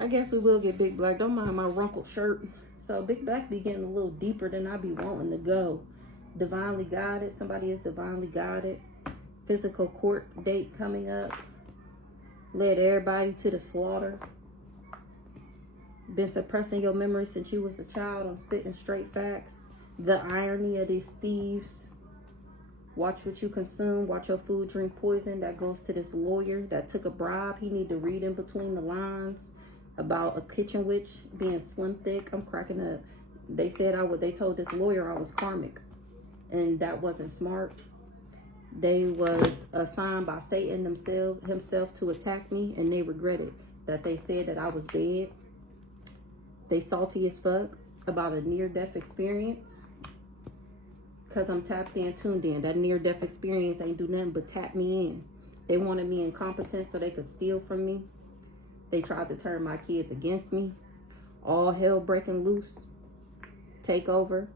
I guess we will get Big Black. Don't mind my wrinkled shirt. So Big Black be getting a little deeper than I be wanting to go. Divinely guided. Somebody is divinely guided. Physical court date coming up. Led everybody to the slaughter. Been suppressing your memory since you was a child. I'm spitting straight facts. The irony of these thieves. Watch what you consume. Watch your food, drink poison. That goes to this lawyer that took a bribe. He need to read in between the lines about a kitchen witch being slim thick. I'm cracking up. They said they told this lawyer I was karmic, and that wasn't smart. They was assigned by Satan himself to attack me, and they regretted that they said that I was dead. They salty as fuck about a near-death experience because I'm tapped in, tuned in. That near-death experience ain't do nothing but tap me in. They wanted me incompetent so they could steal from me. They tried to turn my kids against me. All hell breaking loose. Take over.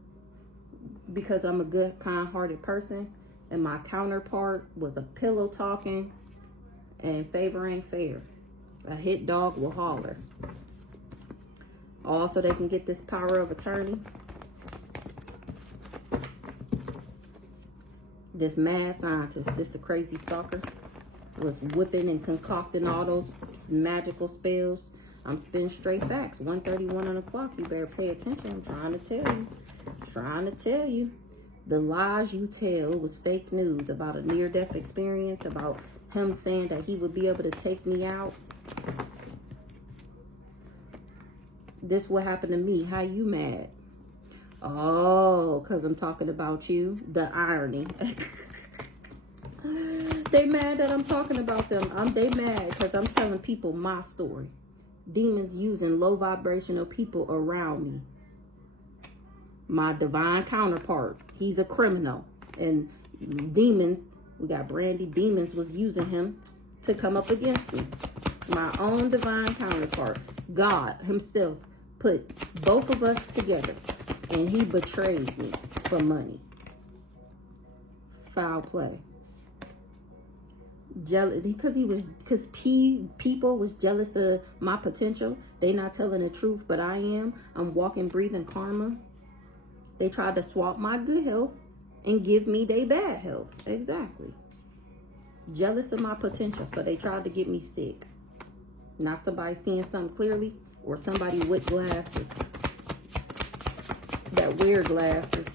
Because I'm a good, kind-hearted person. And my counterpart was a pillow talking and favor ain't fair. A hit dog will holler. Also, they can get this power of attorney. This mad scientist, this the crazy stalker, was whipping and concocting all those magical spells. I'm spitting straight facts. 1:31 on the clock. You better pay attention. I'm trying to tell you. Trying to tell you. The lies you tell was fake news about a near-death experience, about him saying that he would be able to take me out. This what happened to me. How you mad? Oh, because I'm talking about you. The irony. They mad that I'm talking about them. They mad because I'm telling people my story. Demons using low vibrational people around me. My divine counterpart, he's a criminal. And demons, we got Brandy, demons was using him to come up against me. My own divine counterpart, God himself, put both of us together. And he betrayed me for money. Foul play. Jealous because people was jealous of my potential. They not telling the truth, but I am. I'm walking, breathing karma. They tried to swap my good health and give me their bad health. Exactly. Jealous of my potential, so they tried to get me sick. Not somebody seeing something clearly, or somebody with glasses that wear glasses.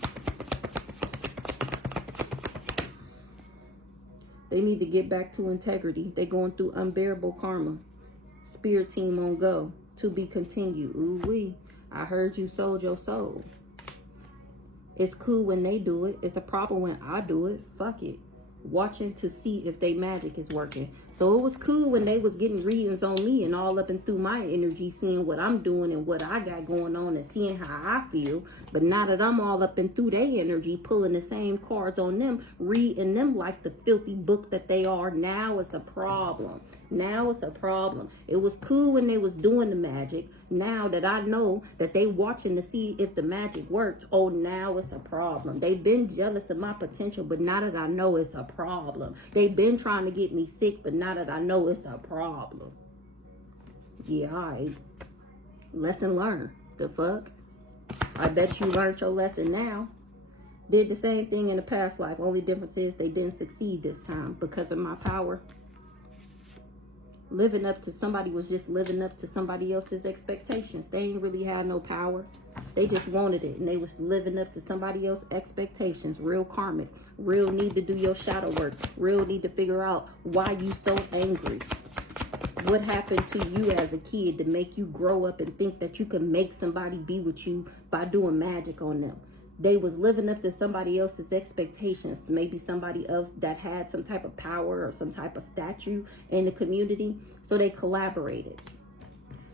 They need to get back to integrity. They going through unbearable karma. Spirit team on go. To be continued. Ooh-wee. I heard you sold your soul. It's cool when they do it. It's a problem when I do it. Fuck it. Watching to see if they magic is working. So it was cool when they was getting readings on me and all up and through my energy, seeing what I'm doing and what I got going on and seeing how I feel. But now that I'm all up and through their energy, pulling the same cards on them, reading them like the filthy book that they are, now it's a problem. Now it's a problem. It was cool when they was doing the magic. Now that I know that they watching to see if the magic works, oh, now it's a problem. They've been jealous of my potential, but now that I know it's a problem. They've been trying to get me sick, but now that I know it's a problem. Yeah, all right. Lesson learned. The fuck? I bet you learned your lesson now. Did the same thing in the past life. Only difference is they didn't succeed this time because of my power. Somebody was just living up to somebody else's expectations. They ain't really had no power. They just wanted it, and they was living up to somebody else's expectations. Real karmic. Real need to do your shadow work. Real need to figure out why you so angry. What happened to you as a kid to make you grow up and think that you can make somebody be with you by doing magic on them? They was living up to somebody else's expectations. Maybe somebody else that had some type of power or some type of statue in the community. So they collaborated.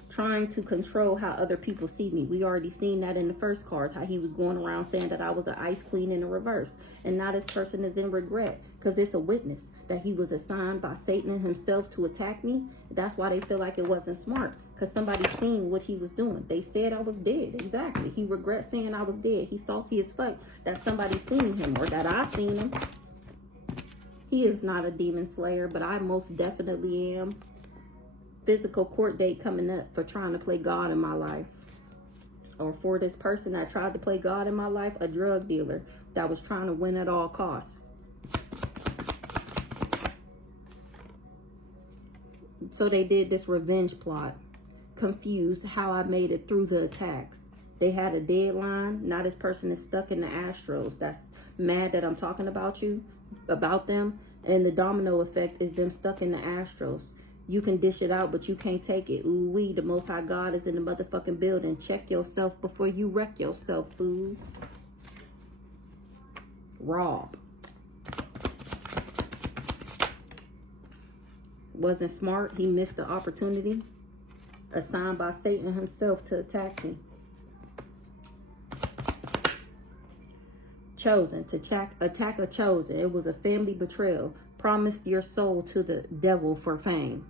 Trying to control how other people see me. We already seen that in the first cards. How he was going around saying that I was an ice queen in the reverse. And now this person is in regret. Because it's a witness that he was assigned by Satan himself to attack me. That's why they feel like it wasn't smart. Because somebody seen what he was doing. They said I was dead. Exactly. He regrets saying I was dead. He's salty as fuck that somebody seen him or that I seen him. He is not a demon slayer, but I most definitely am. Physical court date coming up for trying to play God in my life. Or for this person that tried to play God in my life, a drug dealer that was trying to win at all costs. So they did this revenge plot. Confused how I made it through the attacks. They had a deadline. Now this person is stuck in the Astros. That's mad that I'm talking about them. And the domino effect is them stuck in the Astros. You can dish it out, but you can't take it. Ooh wee, the Most High God is in the motherfucking building. Check yourself before you wreck yourself, fool. Rob. Wasn't smart. He missed the opportunity. Assigned by Satan himself to attack me. Chosen. To attack a chosen. It was a family betrayal. Promised your soul to the devil for fame.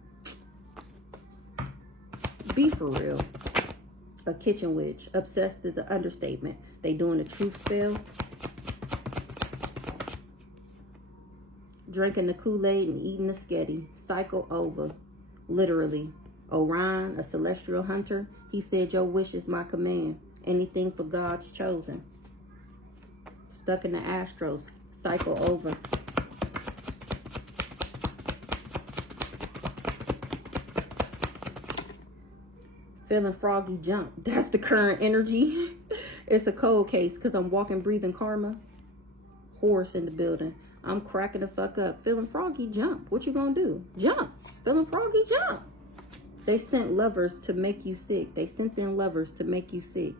Be for real. A kitchen witch. Obsessed is an understatement. They doing a truth spell. Drinking the Kool-Aid and eating the sketty. Cycle over. Literally. Orion, a celestial hunter. He said, your wish is my command. Anything for God's chosen. Stuck in the Astros. Cycle over. Feeling froggy jump. That's the current energy. It's a cold case because I'm walking, breathing karma. Horse in the building. I'm cracking the fuck up. Feeling froggy jump. What you gonna do? Jump. Feeling froggy jump. They sent lovers to make you sick. They sent in lovers to make you sick.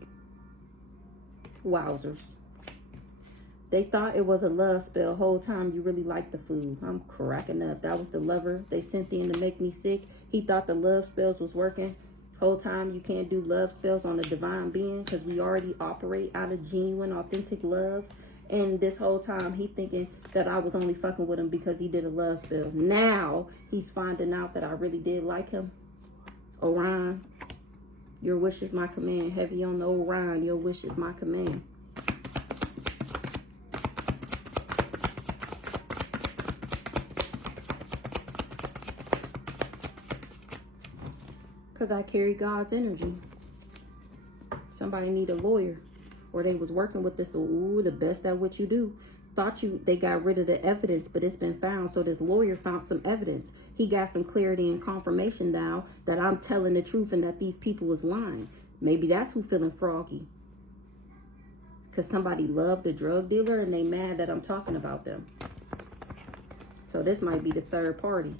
Wowzers. They thought it was a love spell whole time you really liked the food. I'm cracking up. That was the lover they sent in to make me sick. He thought the love spells was working. Whole time you can't do love spells on a divine being because we already operate out of genuine, authentic love. And this whole time he thinking that I was only fucking with him because he did a love spell. Now he's finding out that I really did like him. Orion, your wish is my command. Heavy on the Orion, your wish is my command. Because I carry God's energy. Somebody need a lawyer. Or they was working with this, ooh, the best at what you do. Thought they got rid of the evidence, but it's been found. So this lawyer found some evidence. He got some clarity and confirmation now that I'm telling the truth and that these people is lying. Maybe that's who feeling froggy. Because somebody loved a drug dealer and they mad that I'm talking about them. So this might be the third party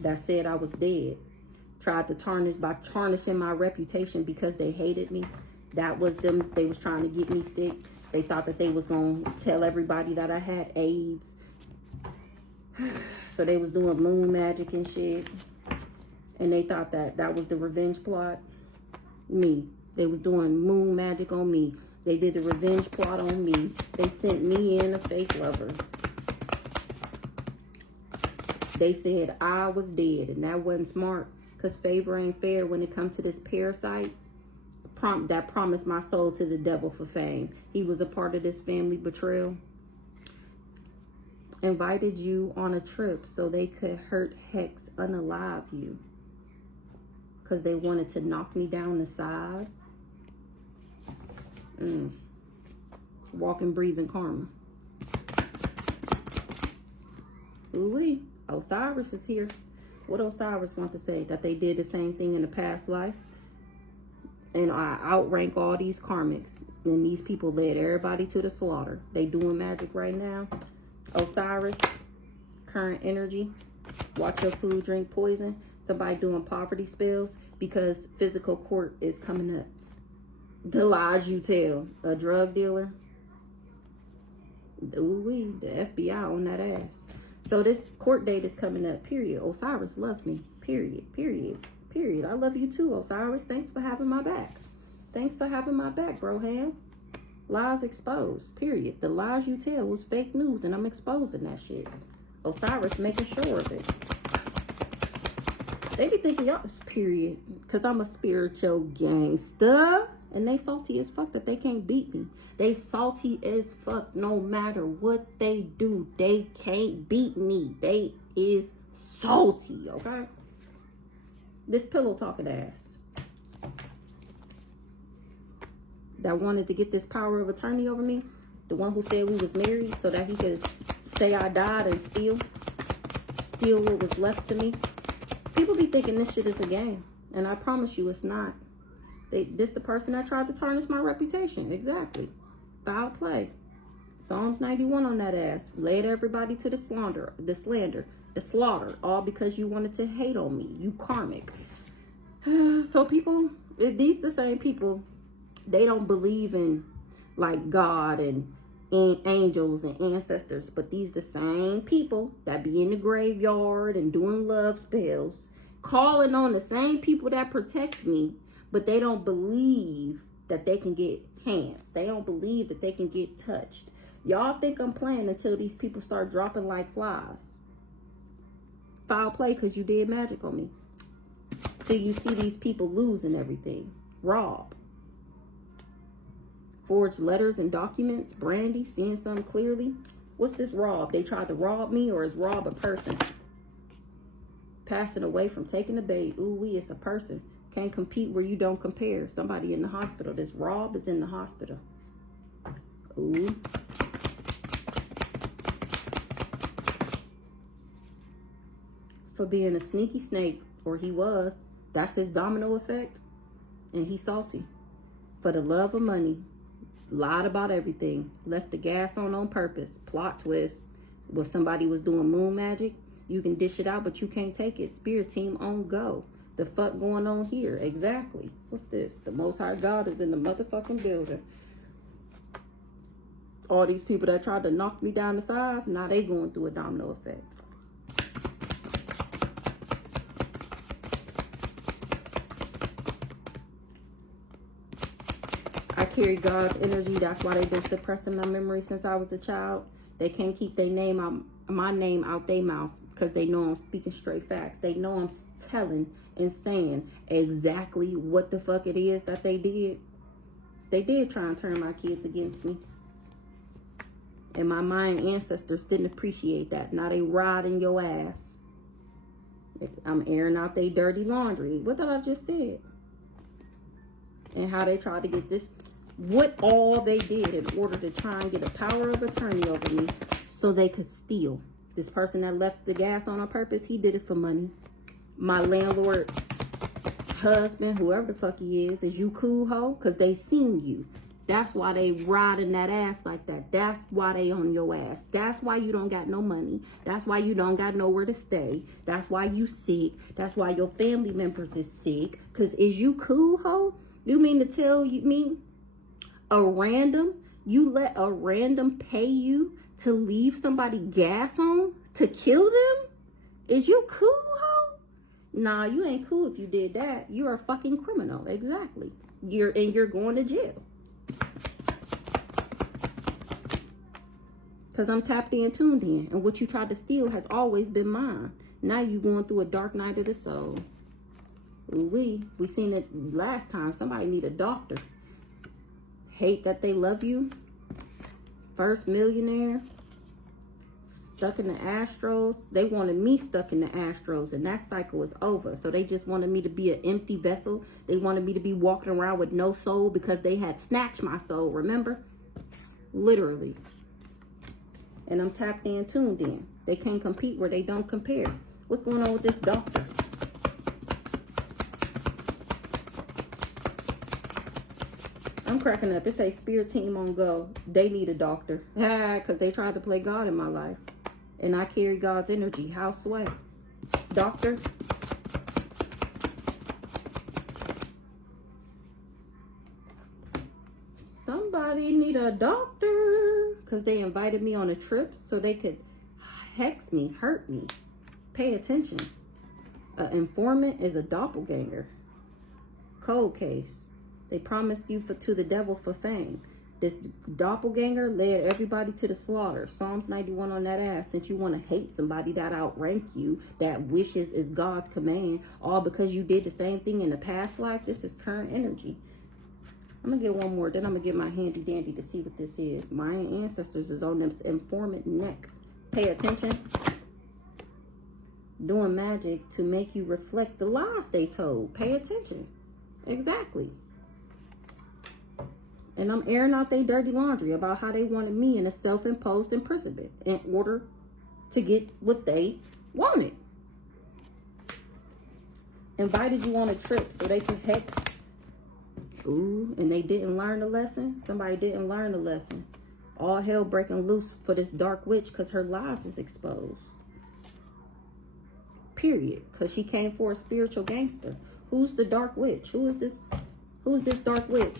that said I was dead. Tried to tarnish by tarnishing my reputation because they hated me. That was them. They was trying to get me sick. They thought that they was going to tell everybody that I had AIDS. So they was doing moon magic and shit. And they thought that that was the revenge plot. Me. They was doing moon magic on me. They did the revenge plot on me. They sent me in a fake lover. They said I was dead. And that wasn't smart. Because favor ain't fair when it comes to this parasite. That promised my soul to the devil for fame. He was a part of this family betrayal. Invited you on a trip so they could hurt, hex, unalive you. Because they wanted to knock me down to size. Walking, breathing karma. Ooh-wee. Osiris is here. What Osiris want to say? That they did the same thing in the past life? And I outrank all these karmics. And these people led everybody to the slaughter. They doing magic right now. Osiris, current energy. Watch your food, drink poison. Somebody doing poverty spells because physical court is coming up. The lies you tell. A drug dealer. Ooh-wee, the FBI on that ass. So this court date is coming up, period. Osiris loved me, period. I love you too, Osiris. Thanks for having my back. Thanks for having my back, Broham. Lies exposed, period. The lies you tell was fake news, and I'm exposing that shit. Osiris making sure of it. They be thinking y'all, period. Because I'm a spiritual gangster. And they salty as fuck that they can't beat me. They salty as fuck no matter what they do. They can't beat me. They is salty, okay? This pillow talking ass that wanted to get this power of attorney over me, the one who said we was married so that he could say I died and steal what was left to me. People be thinking this shit is a game, and I promise you it's not. This the person that tried to tarnish my reputation. Exactly. Foul play. Psalms 91 on that ass. Led everybody to the slaughter, all because you wanted to hate on me. You karmic. So people, these the same people, they don't believe in like God and angels and ancestors, but these the same people that be in the graveyard and doing love spells, calling on the same people that protect me, but they don't believe that they can get hands. They don't believe that they can get touched. Y'all think I'm playing until these people start dropping like flies. Foul play because you did magic on me. Till you see these people losing everything. Rob. Forged letters and documents. Brandy, seeing something clearly. What's this rob? They tried to rob me, or is rob a person? Passing away from taking a bait. Ooh, it's a person. Can't compete where you don't compare. Somebody in the hospital. This Rob is in the hospital. Ooh. For being a sneaky snake, or he was. That's his domino effect. And he's salty. For the love of money. Lied about everything. Left the gas on purpose. Plot twist. When somebody was doing moon magic. You can dish it out, but you can't take it. Spirit team on go. The fuck going on here? Exactly. What's this? The Most High God is in the motherfucking building. All these people that tried to knock me down the sides, now they going through a domino effect. I carry God's energy. That's why they've been suppressing my memory since I was a child. They can't keep their name out, my name out their mouth, because they know I'm speaking straight facts. They know I'm telling and saying exactly what the fuck it is that they did. They did try and turn my kids against me. And my Mayan ancestors didn't appreciate that. Now they riding your ass. I'm airing out their dirty laundry. What did I just say? And how they tried to get this, what all they did in order to try and get a power of attorney over me so they could steal. This person that left the gas on purpose, he did it for money. My landlord husband, whoever the fuck he is you cool, ho? Because they seen you. That's why they riding that ass like that. That's why they on your ass. That's why you don't got no money. That's why you don't got nowhere to stay. That's why you sick. That's why your family members is sick. Because is you cool, ho? You mean to tell me you let a random pay you to leave somebody gas on to kill them? Is you cool, ho? Nah, you ain't cool if you did that. You're a fucking criminal. Exactly. You're going to jail. Because I'm tapped in, tuned in. And what you tried to steal has always been mine. Now you going through a dark night of the soul. We seen it last time. Somebody need a doctor. Hate that they love you. First millionaire. Stuck in the Astros. They wanted me stuck in the Astros, and that cycle is over. So they just wanted me to be an empty vessel. They wanted me to be walking around with no soul because they had snatched my soul, remember? Literally. And I'm tapped in, tuned in. They can't compete where they don't compare. What's going on with this doctor? I'm cracking up. It say spirit team on go. They need a doctor. Because they tried to play God in my life. And I carry God's energy. How sway. Doctor. Somebody need a doctor. Because they invited me on a trip so they could hex me, hurt me. Pay attention. An informant is a doppelganger. Cold case. They promised you to the devil for fame. This doppelganger led everybody to the slaughter. Psalms 91 on that ass. Since you want to hate somebody that outrank you, that wishes is God's command, all because you did the same thing in the past life, this is current energy. I'm going to get one more. Then I'm going to get my handy dandy to see what this is. My ancestors is on this informant neck. Pay attention. doing magic to make you reflect the lies they told. Pay attention. Exactly. And I'm airing out their dirty laundry about how they wanted me in a self-imposed imprisonment in order to get what they wanted. Invited you on a trip so they could hex. Ooh, and they didn't learn the lesson. Somebody didn't learn the lesson. All hell breaking loose for this dark witch because her lies is exposed. Period. Because she came for a spiritual gangster. Who's the dark witch? Who is this? Who's this dark witch?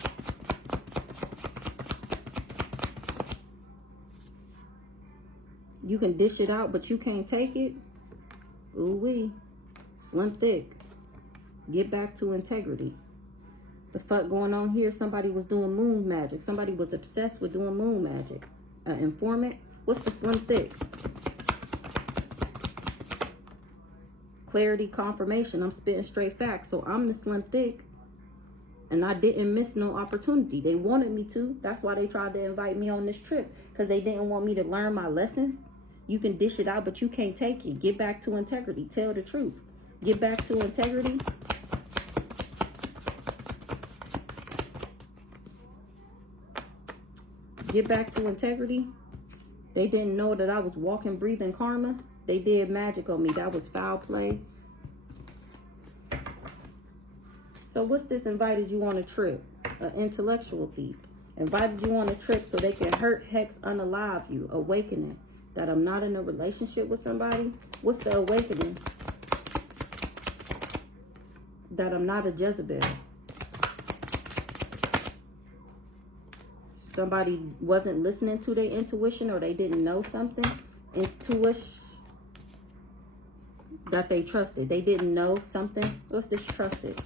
You can dish it out, but you can't take it. Ooh-wee. Slim thick. Get back to integrity. The fuck going on here? Somebody was doing moon magic. Somebody was obsessed with doing moon magic. An informant? What's the slim thick? Clarity, confirmation. I'm spitting straight facts. So I'm the slim thick. And I didn't miss no opportunity. They wanted me to. That's why they tried to invite me on this trip. Because they didn't want me to learn my lessons. You can dish it out, but you can't take it. Get back to integrity. Tell the truth. Get back to integrity. Get back to integrity. They didn't know that I was walking, breathing karma. They did magic on me. That was foul play. So what's this invited you on a trip? An intellectual thief. Invited you on a trip so they can hurt, hex, unalive you. Awakening. That I'm not in a relationship with somebody. What's the awakening? That I'm not a Jezebel. Somebody wasn't listening to their intuition, or they didn't know something. Intuition that they trusted. They didn't know something. What's this trusted?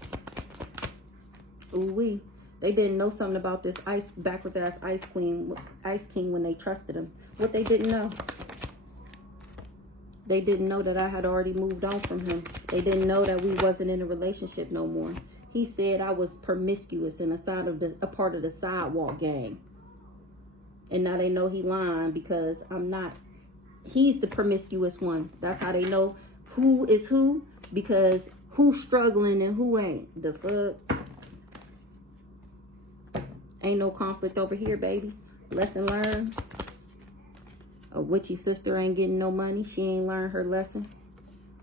Ooh-wee. They didn't know something about this backwards ass ice king when they trusted him. What they didn't know. They didn't know that I had already moved on from him. They didn't know that we wasn't in a relationship no more. He said I was promiscuous and a part of the sidewalk gang. And now they know he lying because I'm not. He's the promiscuous one. That's how they know who is who, because who's struggling and who ain't. The fuck? Ain't no conflict over here, baby. Lesson learned. A witchy sister ain't getting no money. She ain't learned her lesson.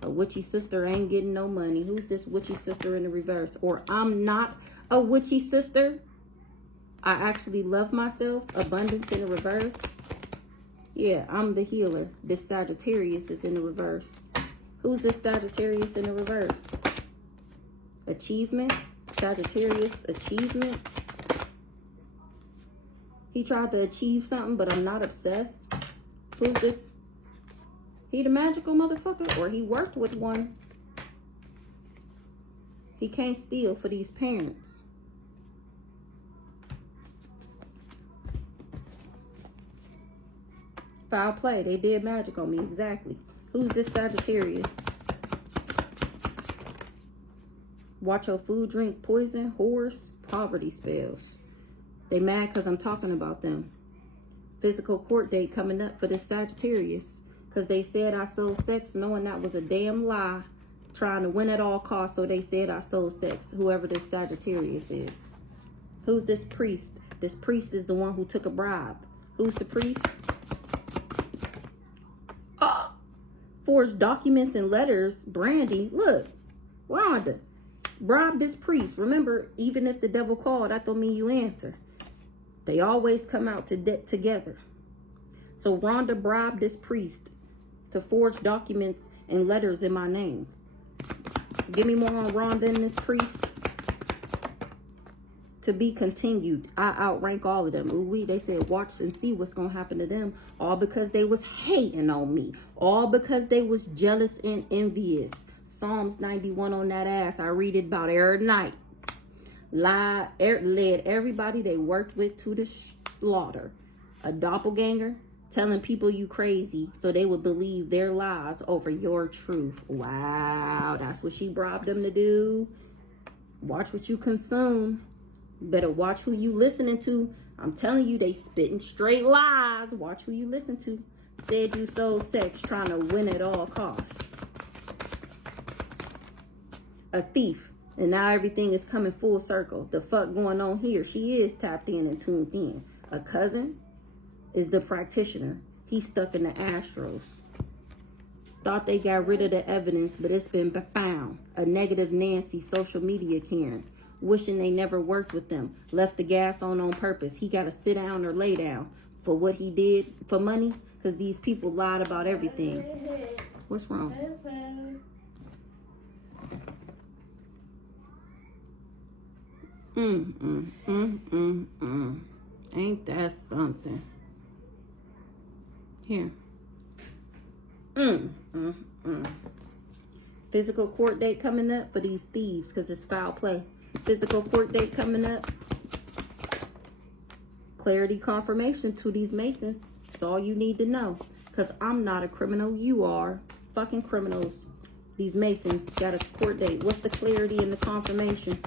A witchy sister ain't getting no money. Who's this witchy sister in the reverse? Or I'm not a witchy sister. I actually love myself. Abundance in the reverse. Yeah, I'm the healer. This Sagittarius is in the reverse. Who's this Sagittarius in the reverse? Achievement. Sagittarius achievement. He tried to achieve something, but I'm not obsessed. Who's this? He the magical motherfucker? Or he worked with one? He can't steal for these parents. Foul play. They did magic on me. Exactly. Who's this Sagittarius? Watch your food, drink, poison, horse, poverty spells. They mad because I'm talking about them. Physical court date coming up for this Sagittarius. Because they said I sold sex knowing that was a damn lie. Trying to win at all costs, so they said I sold sex. Whoever this Sagittarius is. Who's this priest? This priest is the one who took a bribe. Who's the priest? Forged documents and letters. Brandy, look. Rhonda. Bribe this priest. Remember, even if the devil called, that don't mean you answer. They always come out together. So Rhonda bribed this priest to forge documents and letters in my name. Give me more on Rhonda and this priest. To be continued. I outrank all of them. Ooh-wee, they said watch and see what's going to happen to them. All because they was hating on me. All because they was jealous and envious. Psalms 91 on that ass. I read it about every night. Led everybody they worked with to the slaughter. A doppelganger telling people you crazy so they would believe their lies over your truth. Wow, that's what she bribed them to do. Watch what you consume. Better watch who you listening to. I'm telling you, they spitting straight lies. Watch who you listen to. Said you sold sex trying to win at all costs. a thief. And now everything is coming full circle. The fuck going on here? She is tapped in and tuned in. A cousin is the practitioner. He's stuck in the Astros. Thought they got rid of the evidence, but it's been found. A negative Nancy, social media Karen. Wishing they never worked with them. Left the gas on purpose. He got to sit down or lay down for what he did for money. Because these people lied about everything. What's wrong? Ain't that something? Here. Physical court date coming up for these thieves because it's foul play. Physical court date coming up. Clarity confirmation to these Masons. That's all you need to know. Because I'm not a criminal. You are. Fucking criminals. These Masons got a court date. What's the clarity and the confirmation?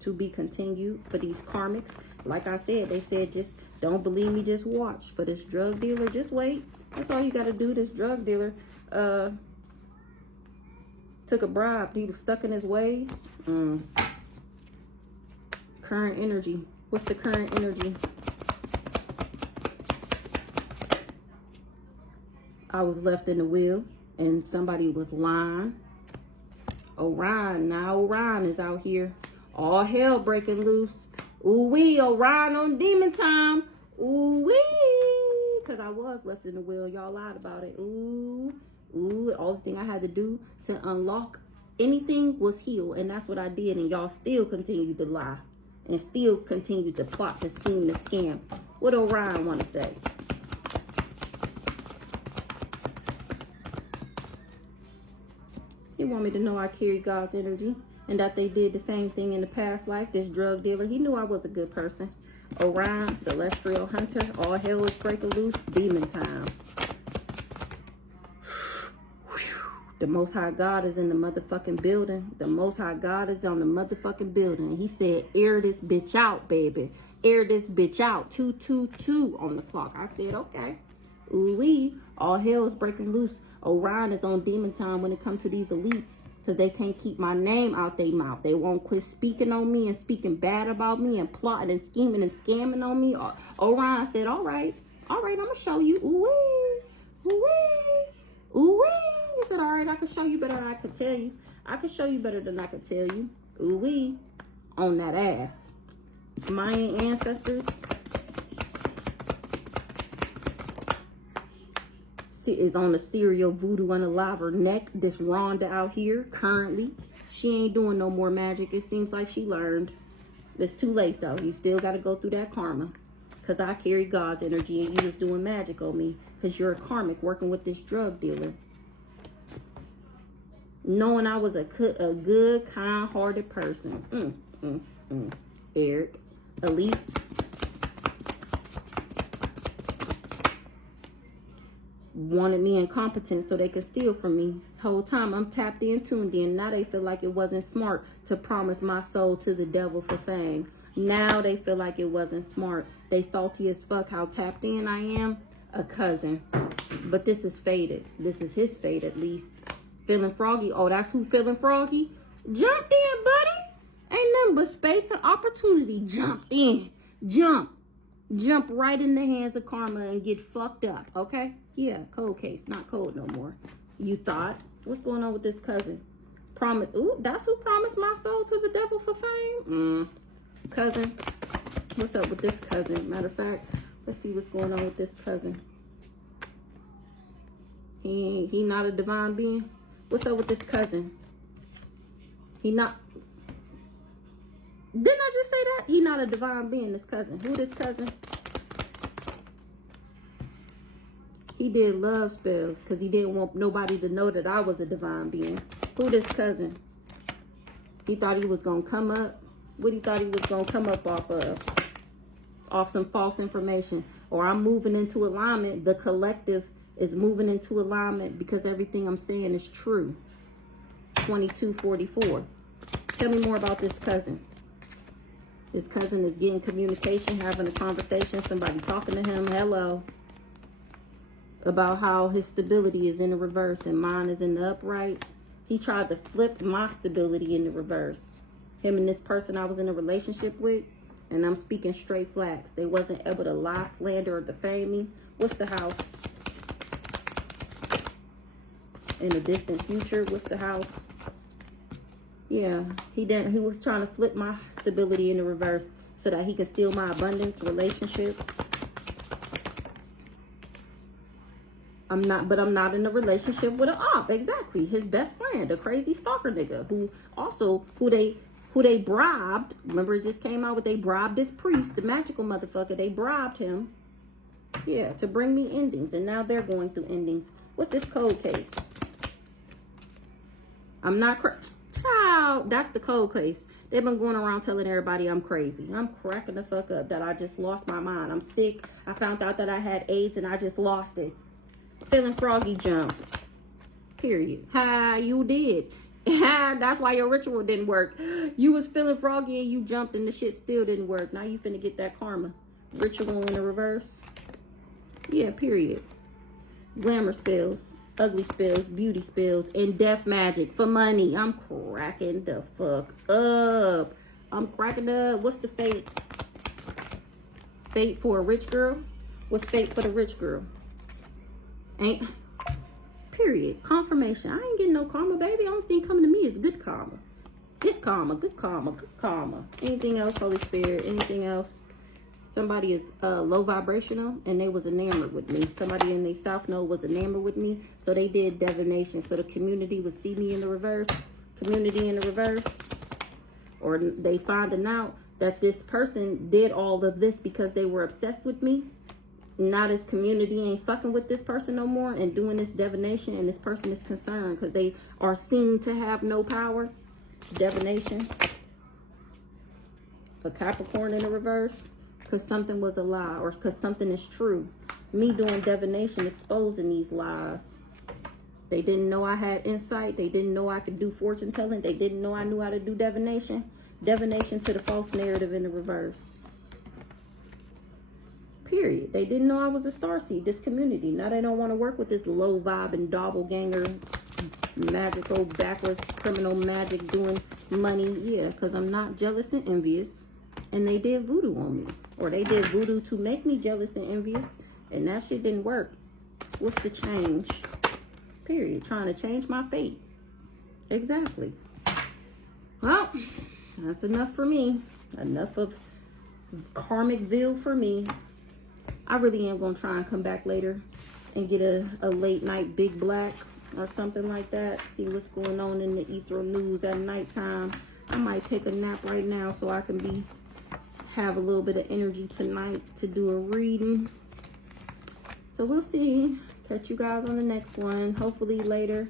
To be continued for these karmics. Like I said, they said just don't believe me, just watch. For this drug dealer, just wait. That's all you got to do. This drug dealer took a bribe. He was stuck in his ways. Current energy. What's the current energy? I was left in the wheel and somebody was lying. Orion. Now Orion is out here. All hell breaking loose. Ooh-wee, Orion on demon time. Ooh-wee. Because I was left in the wheel. Y'all lied about it. Ooh. All the thing I had to do to unlock anything was heal. And that's what I did. And y'all still continue to lie. And still continue to plot, to scheme, to scam. What Orion want to say? He want me to know I carry God's energy. And that they did the same thing in the past life. This drug dealer, he knew I was a good person. Orion, celestial hunter, all hell is breaking loose, demon time. The Most High God is in the motherfucking building. The Most High God is on the motherfucking building. He said, air this bitch out, baby. Air this bitch out. 222 on the clock. I said, okay. Ooh-wee. All hell is breaking loose. Orion is on demon time when it comes to these elites. Because they can't keep my name out their mouth. They won't quit speaking on me and speaking bad about me and plotting and scheming and scamming on me. Orion said, all right, I'm going to show you. Ooh-wee, ooh-wee, ooh-wee. He said, all right, I can show you better than I can tell you. I can show you better than I can tell you. Ooh-wee, on that ass. Mayan ancestors. Is on the serial voodoo unaliver neck. This Rhonda out here currently, she ain't doing no more magic. It seems like she learned. It's too late though. You still got to go through that karma, because I carry God's energy and you was doing magic on me because you're a karmic working with this drug dealer, knowing I was a good, kind-hearted person. Eric, elites. Wanted me incompetent so they could steal from me. Whole time I'm tapped in, tuned in. Now they feel like it wasn't smart to promise my soul to the devil for fame. Now they feel like it wasn't smart. They salty as fuck how tapped in I am. A cousin. But this is fated. This is his fate at least. Feeling froggy. Oh, that's who feeling froggy? Jumped in, buddy. Ain't nothing but space and opportunity. Jumped in. Jump right in the hands of karma and get fucked up, okay? Yeah, cold case, not cold no more. You thought? What's going on with this cousin? Promise. Ooh, that's who promised my soul to the devil for fame? Cousin. What's up with this cousin? Matter of fact, let's see what's going on with this cousin. He not a divine being? What's up with this cousin? He not... Didn't I just say that? He not a divine being, this cousin. Who this cousin? He did love spells because he didn't want nobody to know that I was a divine being. Who this cousin? He thought he was going to come up. What he thought he was going to come up off of? Off some false information. Or I'm moving into alignment. The collective is moving into alignment because everything I'm saying is true. 2244. Tell me more about this cousin. This cousin is getting communication, having a conversation, somebody talking to him. Hello. about how his stability is in the reverse and mine is in the upright. He tried to flip my stability in the reverse. Him and this person I was in a relationship with, and I'm speaking straight facts. They wasn't able to lie, slander, or defame me. What's the house? In the distant future, what's the house? Yeah, he was trying to flip my stability in the reverse so that he can steal my abundance relationship. I'm not in a relationship with an op. Exactly. His best friend, a crazy stalker nigga who they bribed. Remember, it just came out with they bribed this priest, the magical motherfucker. They bribed him, yeah, to bring me endings, and now they're going through endings. What's this cold case? I'm not child. That's the cold case. They've been going around telling everybody I'm crazy. I'm cracking the fuck up that I just lost my mind. I'm sick. I found out that I had AIDS and I just lost it. Feeling froggy jump. Period. Ha, you did. That's why your ritual didn't work. You was feeling froggy and you jumped and the shit still didn't work. Now you finna get that karma. Ritual in the reverse. Yeah, period. Glamour spells, ugly spells, beauty spells, and death magic for money. I'm cracking the fuck up. I'm cracking up. What's the fate? Fate for a rich girl? What's fate for the rich girl? Ain't. Period. Confirmation. I ain't getting no karma, baby. Only thing coming to me is good karma. Good karma, good karma, good karma. Anything else, Holy Spirit? Anything else? Somebody is low vibrational and they was enamored with me. Somebody in their South Node was enamored with me. So they did divination. So the community would see me in the reverse. Community in the reverse. Or they finding out that this person did all of this because they were obsessed with me. Now this community ain't fucking with this person no more and doing this divination, and this person is concerned because they are seen to have no power. Divination. A Capricorn in the reverse, because something was a lie or because something is true. Me doing divination, exposing these lies. They didn't know I had insight. They didn't know I could do fortune telling. They didn't know I knew how to do divination. Divination to the false narrative in the reverse. Period. They didn't know I was a starseed, this community. Now they don't want to work with this low vibe and doppelganger, magical, backwards, criminal magic doing money. Yeah, because I'm not jealous and envious. And they did voodoo on me. Or they did voodoo to make me jealous and envious. And that shit didn't work. What's the change? Period. Trying to change my fate. Exactly. Well, that's enough for me. Enough of Karmicville for me. I really am going to try and come back later and get a late night Big Black or something like that. See what's going on in the ethereal news at nighttime. I might take a nap right now so I can have a little bit of energy tonight to do a reading. So we'll see. Catch you guys on the next one. Hopefully later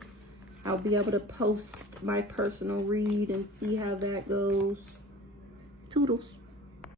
I'll be able to post my personal read and see how that goes. Toodles.